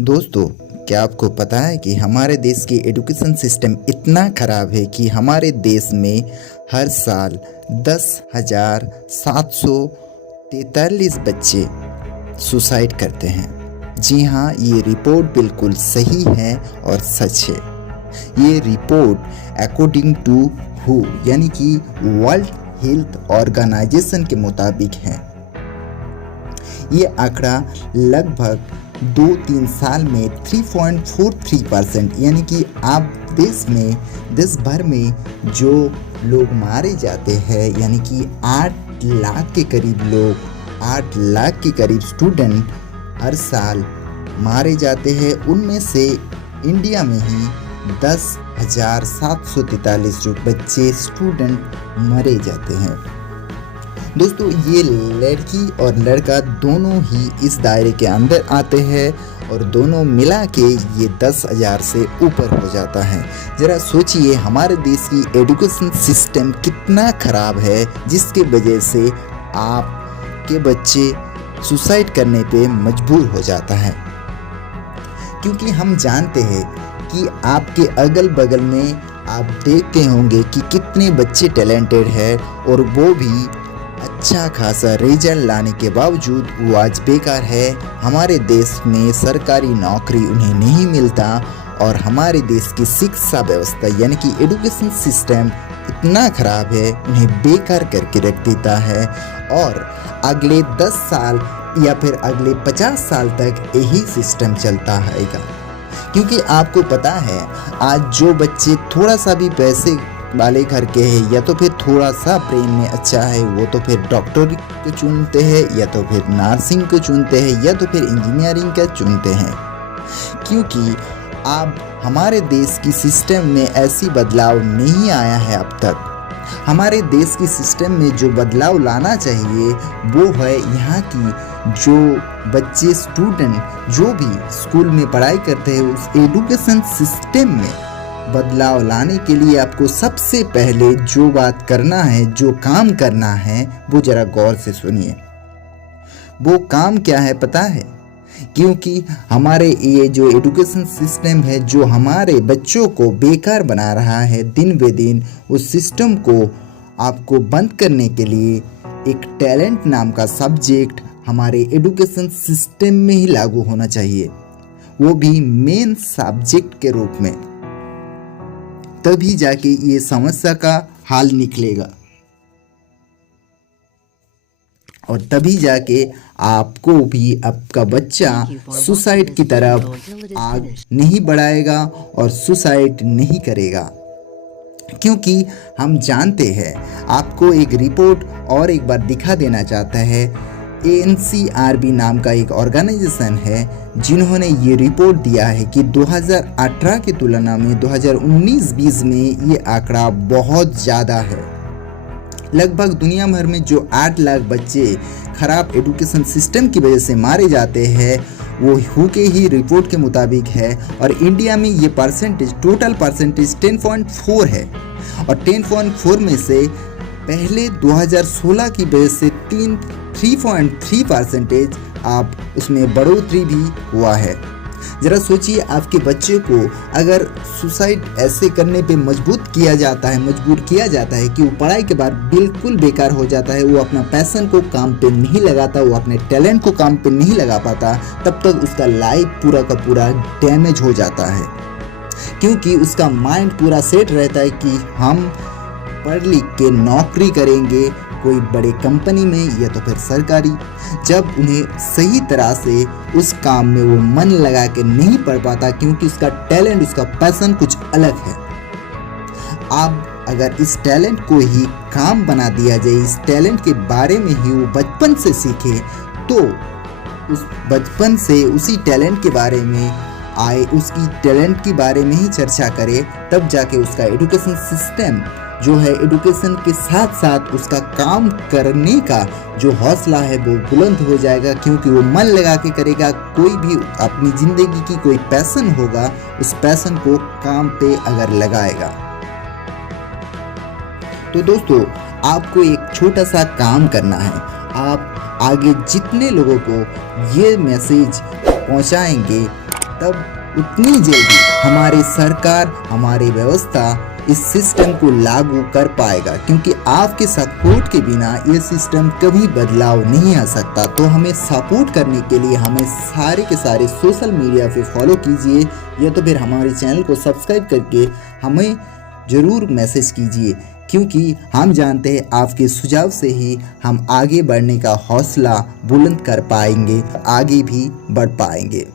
दोस्तों, क्या आपको पता है कि हमारे देश की एजुकेशन सिस्टम इतना ख़राब है कि हमारे देश में हर साल 10,743 बच्चे सुसाइड करते हैं। जी हाँ, ये रिपोर्ट बिल्कुल सही है और सच है। ये रिपोर्ट अकॉर्डिंग टू WHO यानी कि वर्ल्ड हेल्थ ऑर्गेनाइजेशन के मुताबिक है। ये आंकड़ा लगभग 2-3 साल में 3.43% यानी कि आप देश भर में जो लोग मारे जाते हैं यानी कि 8 लाख के करीब लोग, 8 लाख के करीब स्टूडेंट हर साल मारे जाते हैं। उनमें से इंडिया में ही 10,743 जो बच्चे स्टूडेंट मरे जाते हैं। दोस्तों, ये लड़की और लड़का दोनों ही इस दायरे के अंदर आते हैं और दोनों मिला के ये 10,000 से ऊपर हो जाता है। ज़रा सोचिए हमारे देश की एजुकेशन सिस्टम कितना ख़राब है जिसके वजह से आपके बच्चे सुसाइड करने पे मजबूर हो जाता है। क्योंकि हम जानते हैं कि आपके अगल बगल में आप देखते होंगे कि कितने बच्चे टैलेंटेड हैं और वो भी अच्छा खासा रिजल्ट लाने के बावजूद वो आज बेकार है। हमारे देश में सरकारी नौकरी उन्हें नहीं मिलता और हमारे देश की शिक्षा व्यवस्था यानी कि एजुकेशन सिस्टम इतना ख़राब है, उन्हें बेकार करके रख देता है और अगले 10 साल या फिर अगले 50 साल तक यही सिस्टम चलता रहेगा। क्योंकि आपको पता है आज जो बच्चे थोड़ा सा भी पैसे वाले घर के हैं या तो फिर थोड़ा सा ब्रेन में अच्छा है वो तो फिर डॉक्टर को चुनते हैं या तो फिर नर्सिंग को चुनते हैं या तो फिर इंजीनियरिंग का चुनते हैं। क्योंकि अब हमारे देश की सिस्टम में ऐसी बदलाव नहीं आया है अब तक। हमारे देश की सिस्टम में जो बदलाव लाना चाहिए वो है यहाँ की जो बच्चे स्टूडेंट जो भी स्कूल में पढ़ाई करते हैं उस एजुकेशन सिस्टम में बदलाव लाने के लिए आपको सबसे पहले जो बात करना है, जो काम करना है वो ज़रा गौर से सुनिए। वो काम क्या है पता है? क्योंकि हमारे ये जो एजुकेशन सिस्टम है जो हमारे बच्चों को बेकार बना रहा है दिन ब दिन, उस सिस्टम को आपको बंद करने के लिए एक टैलेंट नाम का सब्जेक्ट हमारे एजुकेशन सिस्टम में ही लागू होना चाहिए, वो भी मेन सब्जेक्ट के रूप में। तभी जाके ये समस्या का हल निकलेगा और तभी जाके आपको भी आपका बच्चा सुसाइड की तरफ आग नहीं बढ़ाएगा और सुसाइड नहीं करेगा। क्योंकि हम जानते हैं, आपको एक रिपोर्ट और एक बार दिखा देना चाहता है। ANCRB नाम का एक ऑर्गेनाइजेशन है जिन्होंने ये रिपोर्ट दिया है कि 2018 की तुलना में 2019-20 में ये आंकड़ा बहुत ज़्यादा है। लगभग दुनिया भर में जो 8 लाख बच्चे खराब एजुकेशन सिस्टम की वजह से मारे जाते हैं वो WHO के ही रिपोर्ट के मुताबिक है और इंडिया में ये परसेंटेज टोटल परसेंटेज 10.4 है और 10.4 में से पहले 2016 की वजह से 3.3% आप उसमें बढ़ोतरी भी हुआ है। ज़रा सोचिए आपके बच्चे को अगर सुसाइड ऐसे करने पे मजबूर किया जाता है कि वो पढ़ाई के बाद बिल्कुल बेकार हो जाता है, वो अपना पैशन को काम पे नहीं लगाता, वो अपने टैलेंट को काम पे नहीं लगा पाता, तब तक उसका लाइफ पूरा का पूरा डैमेज हो जाता है। क्योंकि उसका माइंड पूरा सेट रहता है कि हम पढ़ लिख के नौकरी करेंगे कोई बड़े कंपनी में या तो फिर सरकारी। जब उन्हें सही तरह से उस काम में वो मन लगा के नहीं पढ़ पाता क्योंकि उसका टैलेंट, उसका पैशन कुछ अलग है। अब अगर इस टैलेंट को ही काम बना दिया जाए, इस टैलेंट के बारे में ही वो बचपन से सीखे तो उस बचपन से उसी टैलेंट के बारे में आए, उसकी टैलेंट के बारे में ही चर्चा करे, तब जाके उसका एजुकेशन सिस्टम जो है एजुकेशन के साथ साथ उसका काम करने का जो हौसला है वो बुलंद हो जाएगा। क्योंकि वो मन लगा के करेगा, कोई भी अपनी ज़िंदगी की कोई पैशन होगा उस पैशन को काम पे अगर लगाएगा। तो दोस्तों, आपको एक छोटा सा काम करना है। आप आगे जितने लोगों को ये मैसेज पहुंचाएंगे तब उतनी जल्दी हमारी सरकार, हमारी व्यवस्था इस सिस्टम को लागू कर पाएगा, क्योंकि आपके सपोर्ट के बिना ये सिस्टम कभी बदलाव नहीं आ सकता। तो हमें सपोर्ट करने के लिए हमें सारे के सारे सोशल मीडिया पे फॉलो कीजिए, या तो फिर हमारे चैनल को सब्सक्राइब करके हमें ज़रूर मैसेज कीजिए, क्योंकि हम जानते हैं आपके सुझाव से ही हम आगे बढ़ने का हौसला बुलंद कर पाएंगे, आगे भी बढ़ पाएंगे।